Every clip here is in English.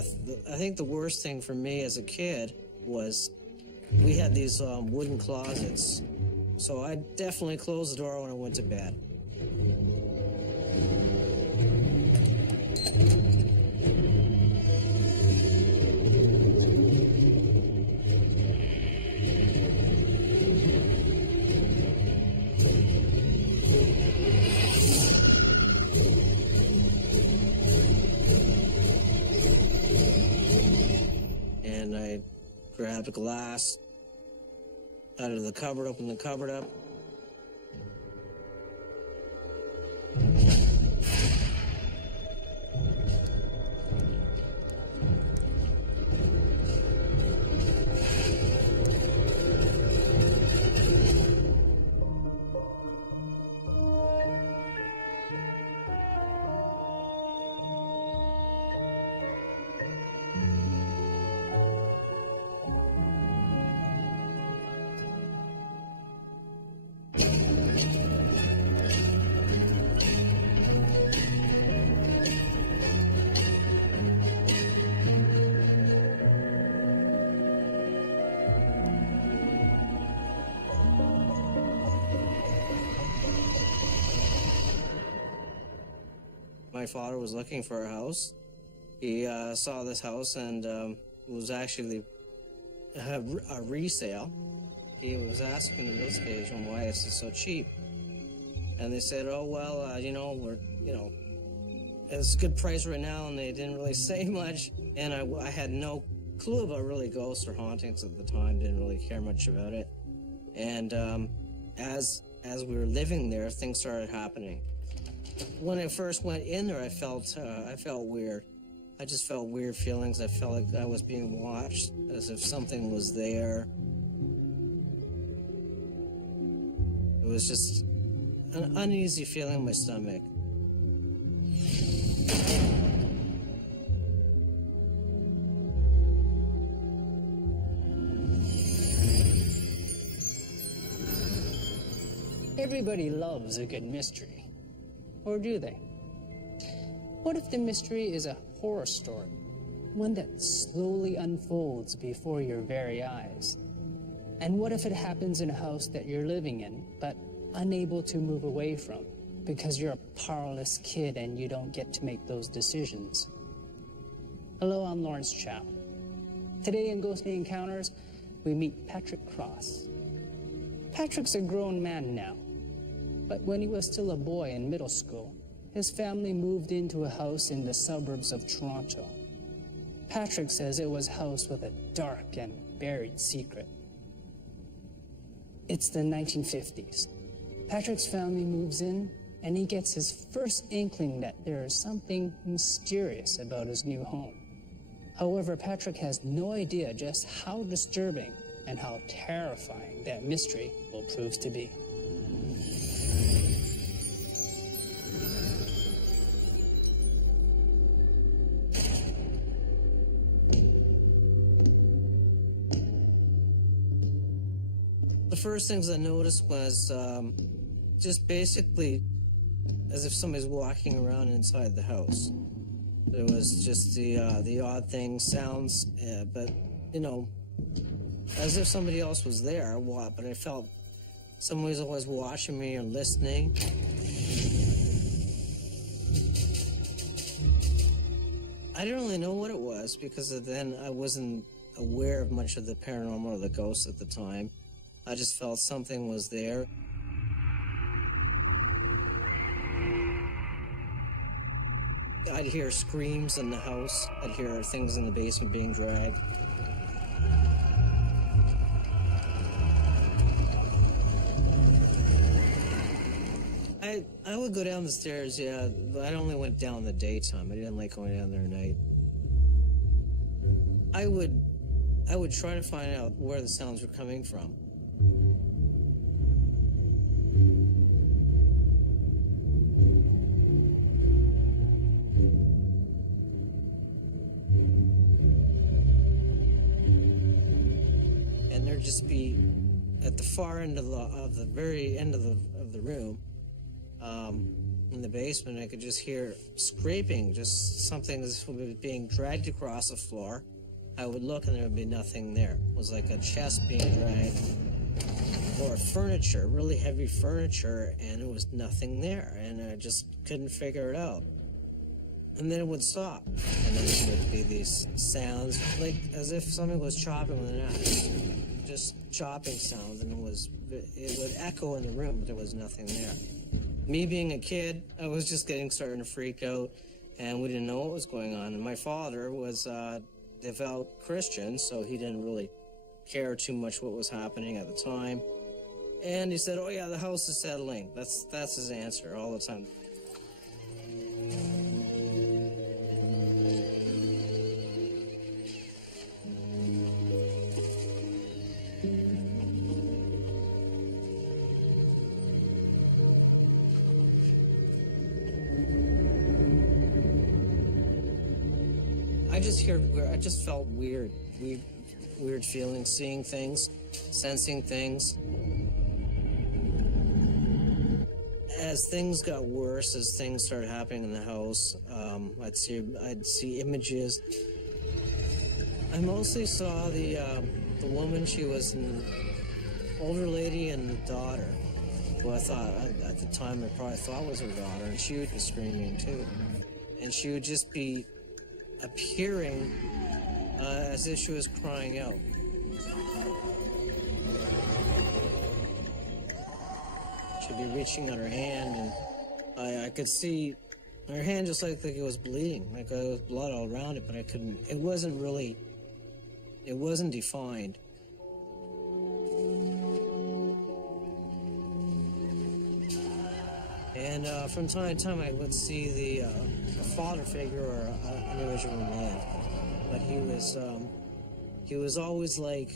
I think the worst thing for me as a kid was we had these wooden closets. So I definitely closed the door when I went to bed. And I grabbed a glass out of the cupboard, opened the cupboard up. My father was looking for a house. He saw this house and it was actually a resale. He was asking the investigation why it's so cheap. And they said, oh, well, it's a good price right now, and they didn't really say much. And I had no clue about really ghosts or hauntings at the time, didn't really care much about it. And as we were living there, things started happening. When I first went in there, I felt weird. I just felt weird feelings. I felt like I was being watched, as if something was there. It was just an uneasy feeling in my stomach. Everybody loves a good mystery. Or do they? What if the mystery is a horror story? One that slowly unfolds before your very eyes? And what if it happens in a house that you're living in, but unable to move away from because you're a powerless kid and you don't get to make those decisions? Hello, I'm Lawrence Chow. Today in Ghostly Encounters, we meet Patrick Cross. Patrick's a grown man now. But when he was still a boy in middle school, his family moved into a house in the suburbs of Toronto. Patrick says it was a house with a dark and buried secret. It's the 1950s. Patrick's family moves in, and he gets his first inkling that there is something mysterious about his new home. However, Patrick has no idea just how disturbing and how terrifying that mystery will prove to be. The first things I noticed was just basically as if somebody's walking around inside the house. There was just the odd things, sounds, but, as if somebody else was there, but I felt somebody was always watching me or listening. I didn't really know what it was because then I wasn't aware of much of the paranormal or the ghosts at the time. I just felt something was there. I'd hear screams in the house. I'd hear things in the basement being dragged. I would go down the stairs, yeah, but I only went down in the daytime. I didn't like going down there at night. I would try to find out where the sounds were coming from. And there'd just be at the far end of the very end of the room, in the basement. I could just hear scraping, just something as if it was being dragged across the floor. I would look and there would be nothing there. It was like a chest being dragged, or furniture, really heavy furniture, and there was nothing there, and I just couldn't figure it out. And then it would stop, and then there would be these sounds, like as if something was chopping with an axe. Just chopping sounds, and it would echo in the room, but there was nothing there. Me being a kid, I was just starting to freak out, and we didn't know what was going on. And my father was a devout Christian, so he didn't really care too much what was happening at the time. And he said, "Oh yeah, the house is settling." That's his answer all the time. I just felt weird feelings, seeing things, sensing things. As things got worse, as things started happening in the house, I'd see images. I mostly saw the woman. She was an older lady and a daughter, who I thought, at the time, I probably thought was her daughter, and she would be screaming too. And she would just be appearing as if she was crying out. She'd be reaching out her hand, and I could see her hand just like it was bleeding, like there was blood all around it, but I couldn't, it wasn't defined. And from time to time I would see a father figure or an individual man, but he was always like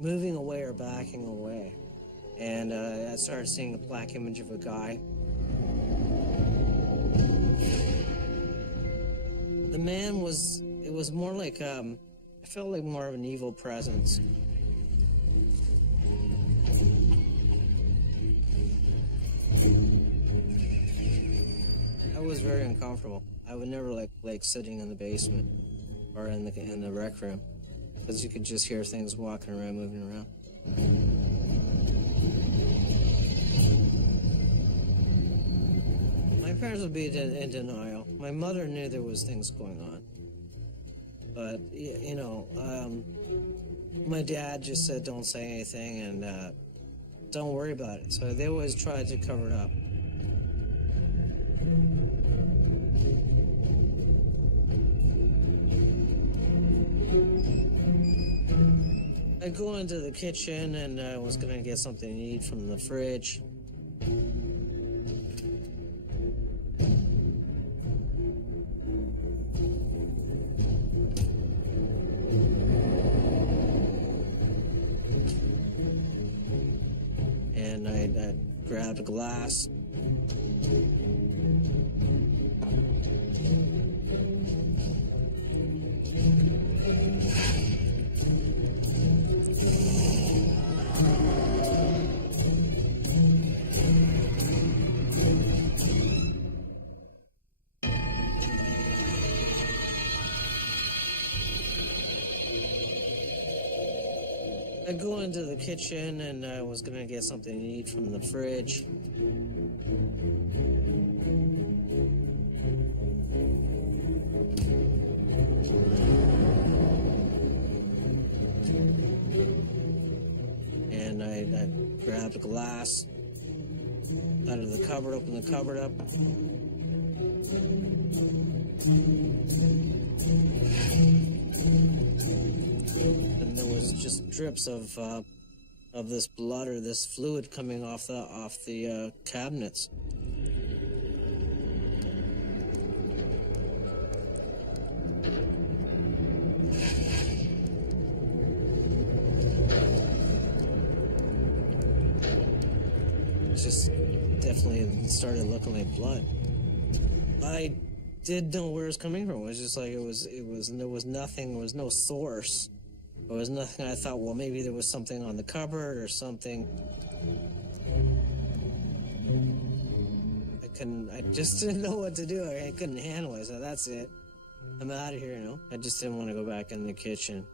moving away or backing away. And I started seeing a black image of a guy. The man it was more like, I felt like more of an evil presence. I was very uncomfortable. I would never like sitting in the basement or in the rec room, because you could just hear things walking around, moving around. My parents would be in denial. My mother knew there was things going on, but my dad just said, "Don't say anything," and don't worry about it. So they always tried to cover it up. I'd go into the kitchen and I was going to get something to eat from the fridge. And I'd grab a glass. I'd go into the kitchen and I was going to get something to eat from the fridge. And I'd grab a glass out of the cupboard, open the cupboard up. And there was just drips of this blood or this fluid coming off the cabinets. It just definitely started looking like blood. I did know where it was coming from. It was just like there was nothing. There was no source. There was nothing. I thought, well, maybe there was something on the cupboard or something. I I just didn't know what to do. I couldn't handle it, so that's it. I'm out of here, you know. I just didn't want to go back in the kitchen.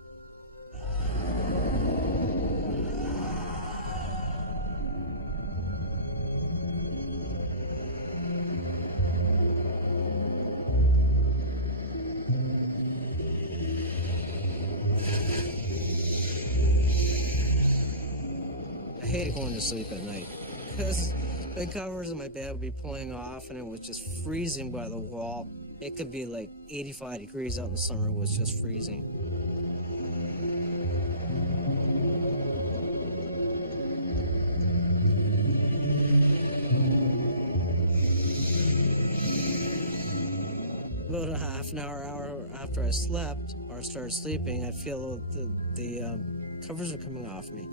I hated going to sleep at night because the covers of my bed would be pulling off and it was just freezing by the wall. It could be like 85 degrees out in the summer. It was just freezing. About a half an hour after I slept or started sleeping, I'd feel the covers are coming off me.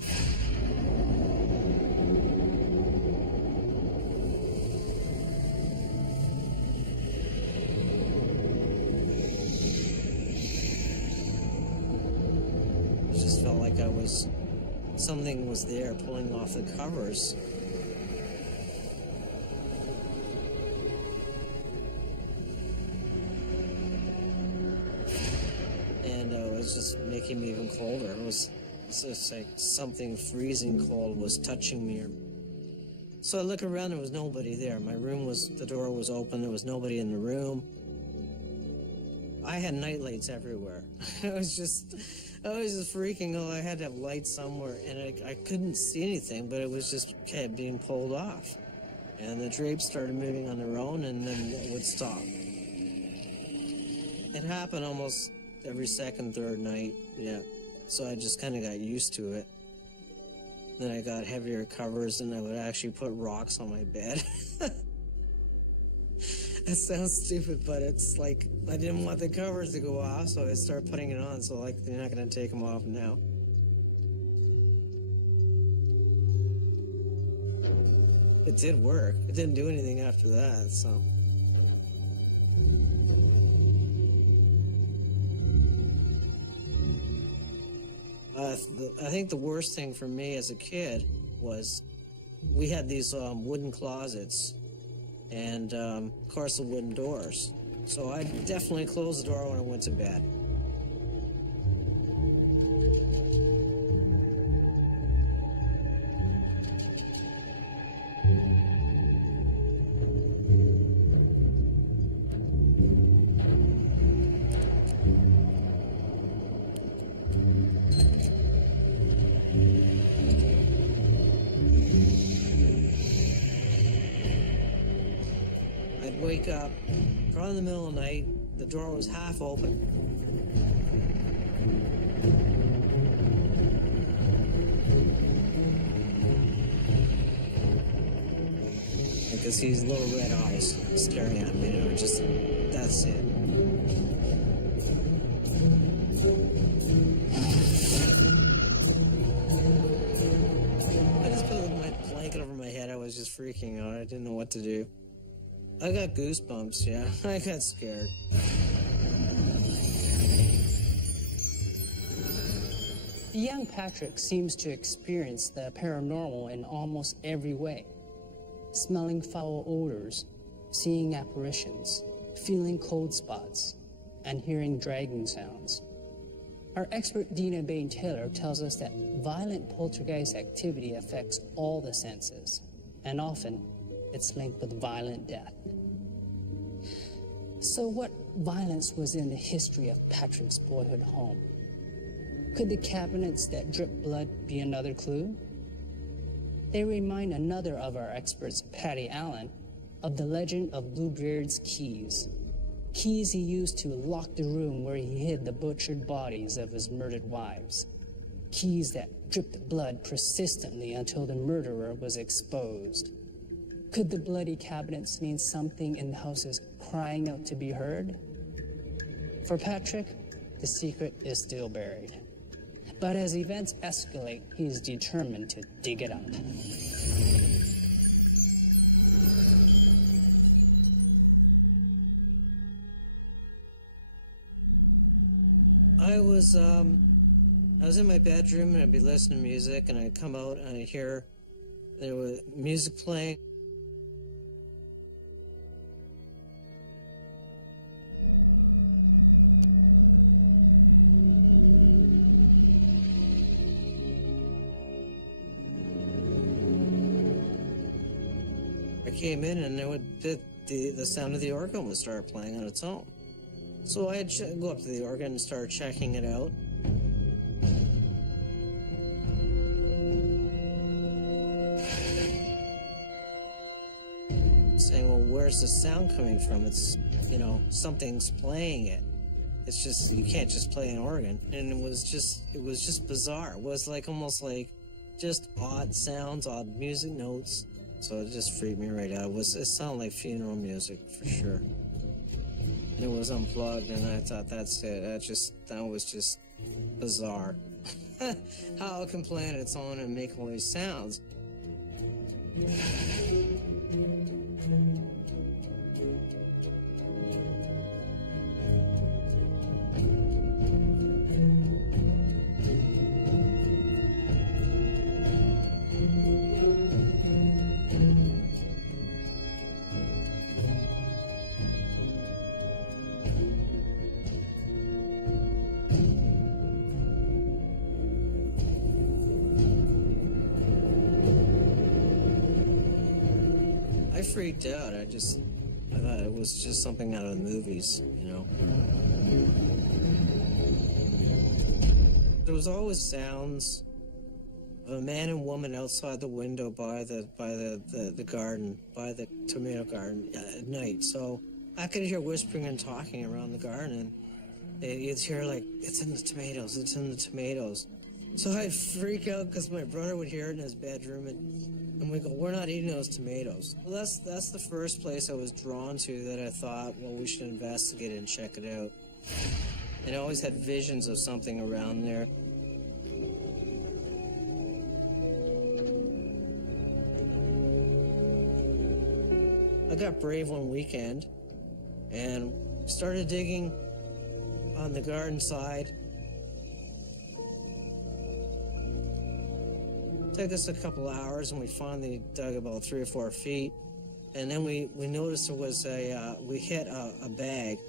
It just felt like something was there pulling off the covers. And it was just making me even colder. It's just like something freezing cold was touching me. So I look around, there was nobody there. The door was open, there was nobody in the room. I had night lights everywhere. I was just freaking out. I had to have lights somewhere, and I couldn't see anything, but it was just kept being pulled off. And the drapes started moving on their own, and then it would stop. It happened almost every second, third night, yeah. So I just kind of got used to it. Then I got heavier covers, and I would actually put rocks on my bed. That sounds stupid, but it's like I didn't want the covers to go off, so I started putting it on. So like they're not gonna take them off now. It did work. It didn't do anything after that, so. I think the worst thing for me as a kid was we had these wooden closets and, of course, the wooden doors. So I definitely closed the door when I went to bed. I'd wake up, probably in the middle of the night, the door was half open. I could see his little red eyes staring at me, and just, that's it. I just put my blanket over my head, I was just freaking out, I didn't know what to do. I got goosebumps, yeah. I got scared. The young Patrick seems to experience the paranormal in almost every way. Smelling foul odors, seeing apparitions, feeling cold spots, and hearing dragging sounds. Our expert Dina Bain Taylor tells us that violent poltergeist activity affects all the senses, and often it's linked with violent death. So what violence was in the history of Patrick's boyhood home? Could the cabinets that drip blood be another clue? They remind another of our experts, Patty Allen, of the legend of Bluebeard's keys. Keys he used to lock the room where he hid the butchered bodies of his murdered wives. Keys that dripped blood persistently until the murderer was exposed. Could the bloody cabinets mean something in the houses crying out to be heard? For Patrick, the secret is still buried. But as events escalate, he is determined to dig it up. I was in my bedroom and I'd be listening to music, and I'd come out and I'd hear there was music playing. came in, and the sound of the organ would start playing on its own. So I'd go up to the organ and start checking it out. Saying, well, where's the sound coming from? It's, something's playing it. It's just, you can't just play an organ. And it was just bizarre. It was almost like just odd sounds, odd music notes. So it just freaked me right out. It sounded like funeral music for sure. And it was unplugged, and I thought, that's it. That was just bizarre. How it can play on its own and make all these sounds. I freaked out. I thought it was just something out of the movies, There was always sounds of a man and woman outside the window by the garden, by the tomato garden at night. So I could hear whispering and talking around the garden, and you'd hear it's in the tomatoes, it's in the tomatoes. So I'd freak out because my brother would hear it in his bedroom, and we go, we're not eating those tomatoes. Well, that's the first place I was drawn to that I thought, well, we should investigate it and check it out. And I always had visions of something around there. I got brave one weekend and started digging on the garden side. Took us a couple hours, and we finally dug about 3 or 4 feet. And then we noticed there was we hit a bag.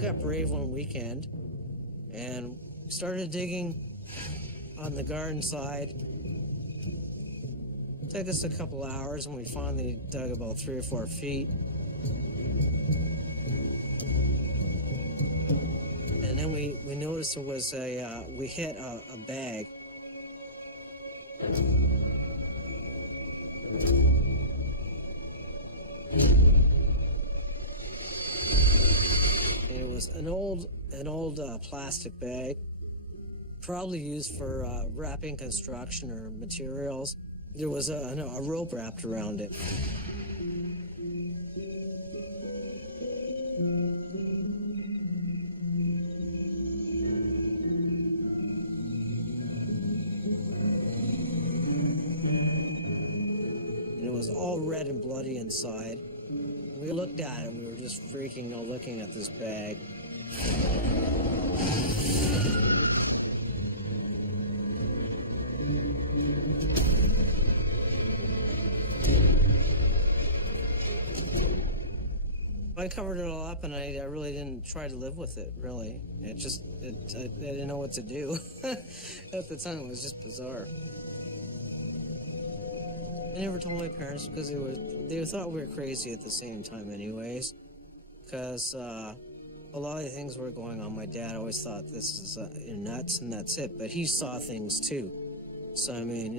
Got brave one weekend and started digging on the garden side. Took us a couple hours, and we finally dug about 3 or 4 feet. And then we noticed there was we hit a bag. An old plastic bag, probably used for wrapping construction or materials. There was a rope wrapped around it. And it was all red and bloody inside. We looked at it, and we were just freaking out looking at this bag. I covered it all up, and I really didn't try to live with it, really. I didn't know what to do. At the time, it was just bizarre. I never told my parents because they thought we were crazy at the same time anyways. Because a lot of the things were going on. My dad always thought this is you're nuts and that's it. But he saw things too. So, I mean,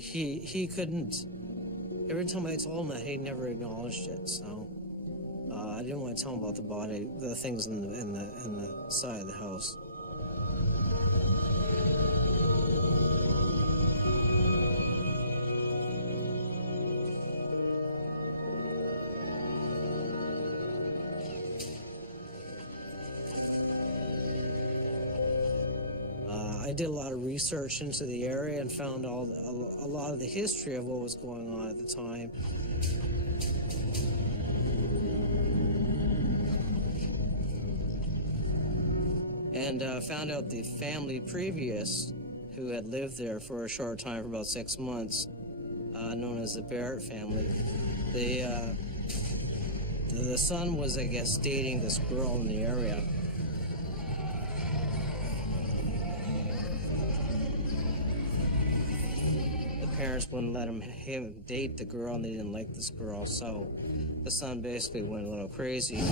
he couldn't. Every time I told him that, he never acknowledged it. So I didn't want to tell him about the things in the side of the house. I did a lot of research into the area and found a lot of the history of what was going on at the time. And found out the family previous, who had lived there for a short time, for about 6 months, known as the Barrett family. The son was, I guess, dating this girl in the area. The parents wouldn't let him date the girl, and they didn't like this girl, so the son basically went a little crazy.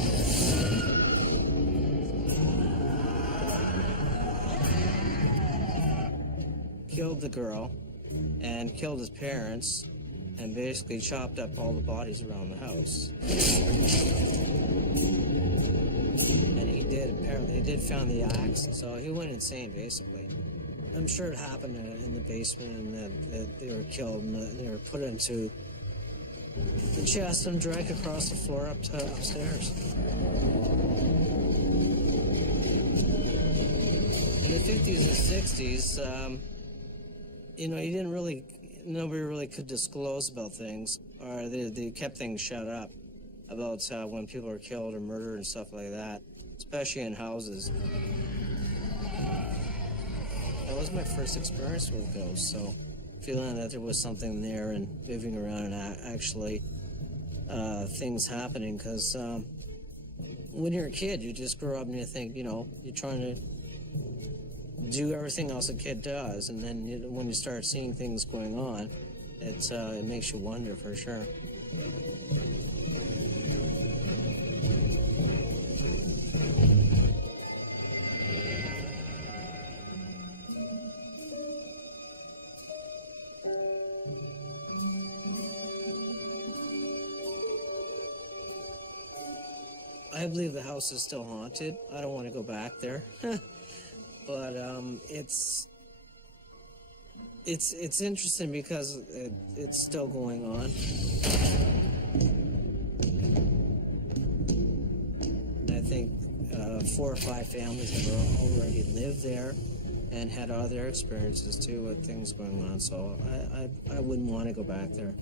Killed the girl and killed his parents and basically chopped up all the bodies around the house. And apparently he did find the axe, so he went insane basically. I'm sure it happened in the basement, and that they were killed and they were put into the chest and dragged across the floor up to upstairs. In the 50s and 60s, nobody really could disclose about things, or they kept things shut up about when people were killed or murdered and stuff like that, especially in houses. That was my first experience with ghosts, so feeling that there was something there and moving around and actually things happening, because when you're a kid, you just grow up and you think, you're trying to do everything else a kid does, and then when you start seeing things going on, it makes you wonder for sure. I believe the house is still haunted. I don't want to go back there. But it's interesting because it's still going on. I think 4 or 5 families have already lived there and had other experiences too with things going on. So I wouldn't want to go back there.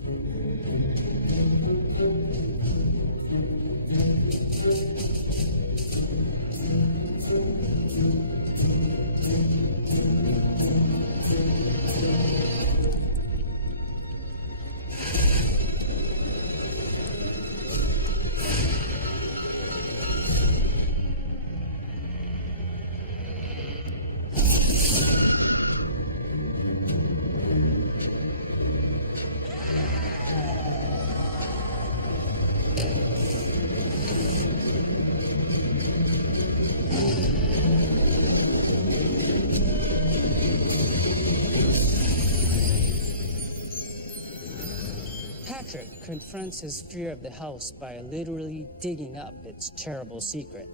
Patrick confronts his fear of the house by literally digging up its terrible secret.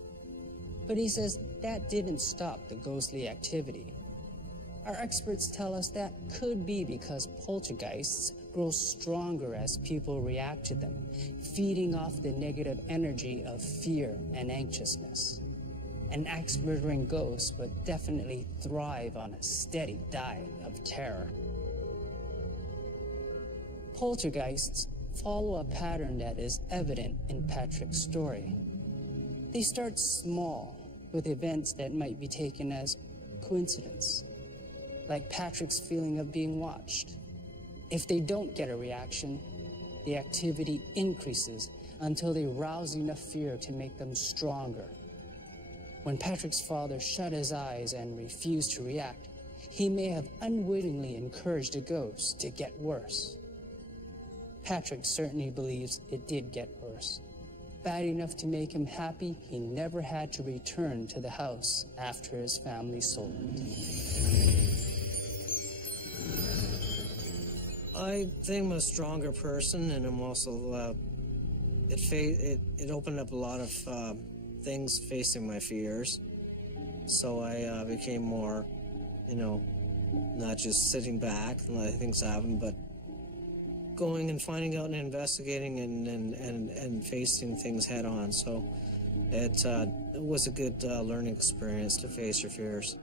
But he says that didn't stop the ghostly activity. Our experts tell us that could be because poltergeists grow stronger as people react to them, feeding off the negative energy of fear and anxiousness. An axe-murdering ghost would definitely thrive on a steady diet of terror. Poltergeists follow a pattern that is evident in Patrick's story. They start small, with events that might be taken as coincidence, like Patrick's feeling of being watched. If they don't get a reaction, the activity increases until they rouse enough fear to make them stronger. When Patrick's father shut his eyes and refused to react, he may have unwittingly encouraged a ghost to get worse. Patrick certainly believes it did get worse. Bad enough to make him happy, he never had to return to the house after his family sold it. I think I'm a stronger person, and I'm also, it opened up a lot of things facing my fears. So I became more, not just sitting back and letting things happen, but going and finding out and investigating and facing things head on. So it was a good learning experience to face your fears.